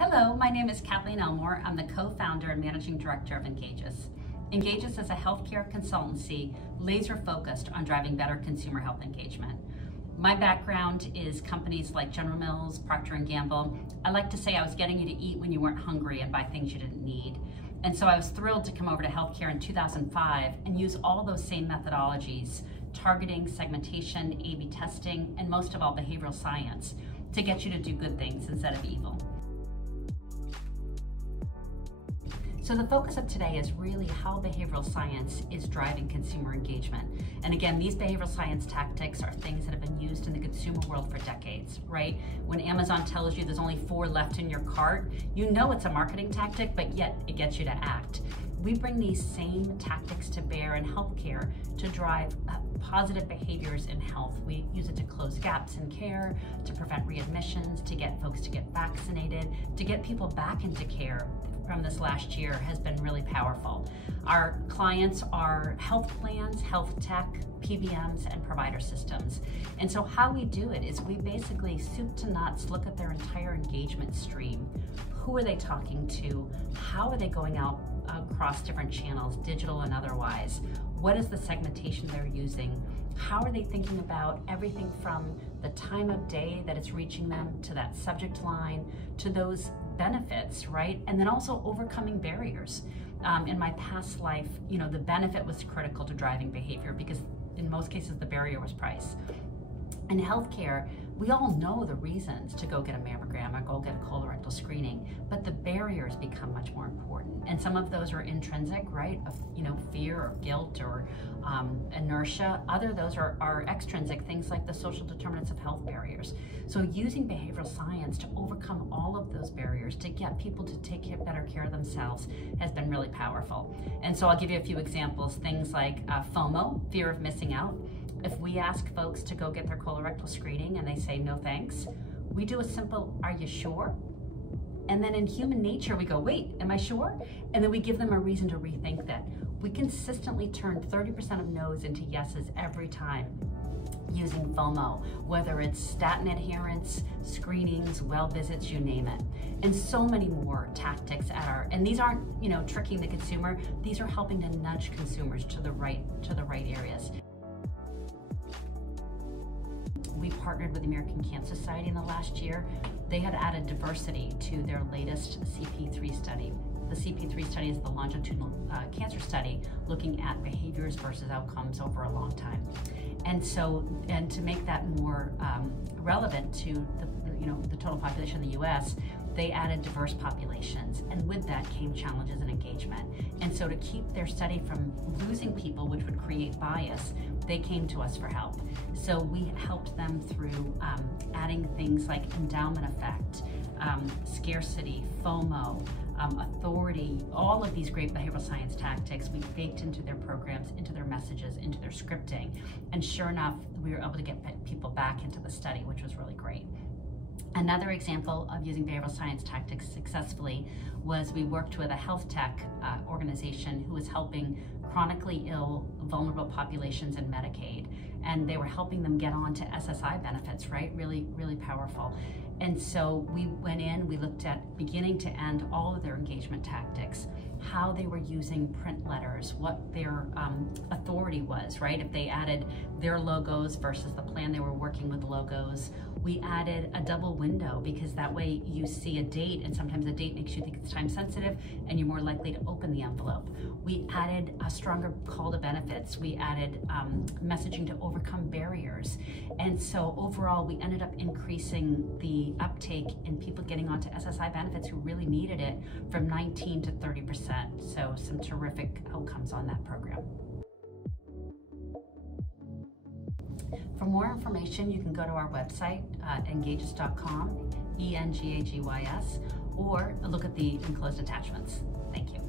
Hello, my name is Kathleen Ellmore. I'm the co-founder and managing director of Engagys. Engagys is a healthcare consultancy laser-focused on driving better consumer health engagement. My background is companies like General Mills, Procter & Gamble. I like to say I was getting you to eat when you weren't hungry and buy things you didn't need. And so I was thrilled to come over to healthcare in 2005 and use all those same methodologies, targeting, segmentation, A/B testing, and most of all behavioral science, to get you to do good things instead of evil. So the focus of today is really how behavioral science is driving consumer engagement. And again, these behavioral science tactics are things that have been used in the consumer world for decades, right? When Amazon tells you there's only 4 left in your cart, you know it's a marketing tactic, but yet it gets you to act. We bring these same tactics to bear in healthcare to drive positive behaviors in health. We use it to close gaps in care, to prevent readmissions, to get folks to get vaccinated, to get people back into care from this last year has been really powerful. Our clients are health plans, health tech, PBMs, and provider systems. And so how we do it is we basically soup to nuts look at their entire engagement stream. Who are they talking to? How are they going out across different channels, digital and otherwise? What is the segmentation they're using? How are they thinking about everything from the time of day that it's reaching them, to that subject line, to those benefits, right? And then also overcoming barriers. In my past life, the benefit was critical to driving behavior because in most cases the barrier was price. In healthcare, we all know the reasons to go get a mammogram or go get a colorectal screening, but the barriers become much more important. And some of those are intrinsic, right? Of fear or guilt or inertia. Other those are extrinsic, things like the social determinants of health barriers. So using behavioral science to overcome all of those barriers to get people to take better care of themselves has been really powerful. And so I'll give you a few examples, things like FOMO, fear of missing out. If we ask folks to go get their colorectal screening and they say no thanks, we do a simple, are you sure? And then in human nature, we go, wait, am I sure? And then we give them a reason to rethink that. We consistently turn 30% of no's into yeses every time using FOMO, whether it's statin adherence, screenings, well visits, you name it. And so many more tactics and these aren't, tricking the consumer, these are helping to nudge consumers to the right areas. We partnered with the American Cancer Society in the last year. They had added diversity to their latest CP3 study. The CP3 study is the longitudinal cancer study looking at behaviors versus outcomes over a long time. And to make that more relevant to the total population in the US, they added diverse populations, and with that came challenges in engagement. And so to keep their study from losing people, which would create bias, they came to us for help. So we helped them through adding things like endowment effect, scarcity, FOMO, authority, all of these great behavioral science tactics we baked into their programs, into their messages, into their scripting. And sure enough, we were able to get people back into the study, which was really great. Another example of using behavioral science tactics successfully was we worked with a health tech organization who was helping chronically ill, vulnerable populations in Medicaid. And they were helping them get on to SSI benefits, right? Really, really powerful. And so we went in, we looked at beginning to end all of their engagement tactics, how they were using print letters, what their authority was, right? If they added their logos versus the plan they were working with logos. We added a double window because that way you see a date, and sometimes a date makes you think it's time sensitive and you're more likely to open the envelope. We added a stronger call to benefits. We added messaging to overcome barriers. And so overall, we ended up increasing the uptake in people getting onto SSI benefits who really needed it from 19 to 30%. So some terrific outcomes on that program. For more information, you can go to our website, engagys.com, ENGAGYS, or look at the enclosed attachments. Thank you.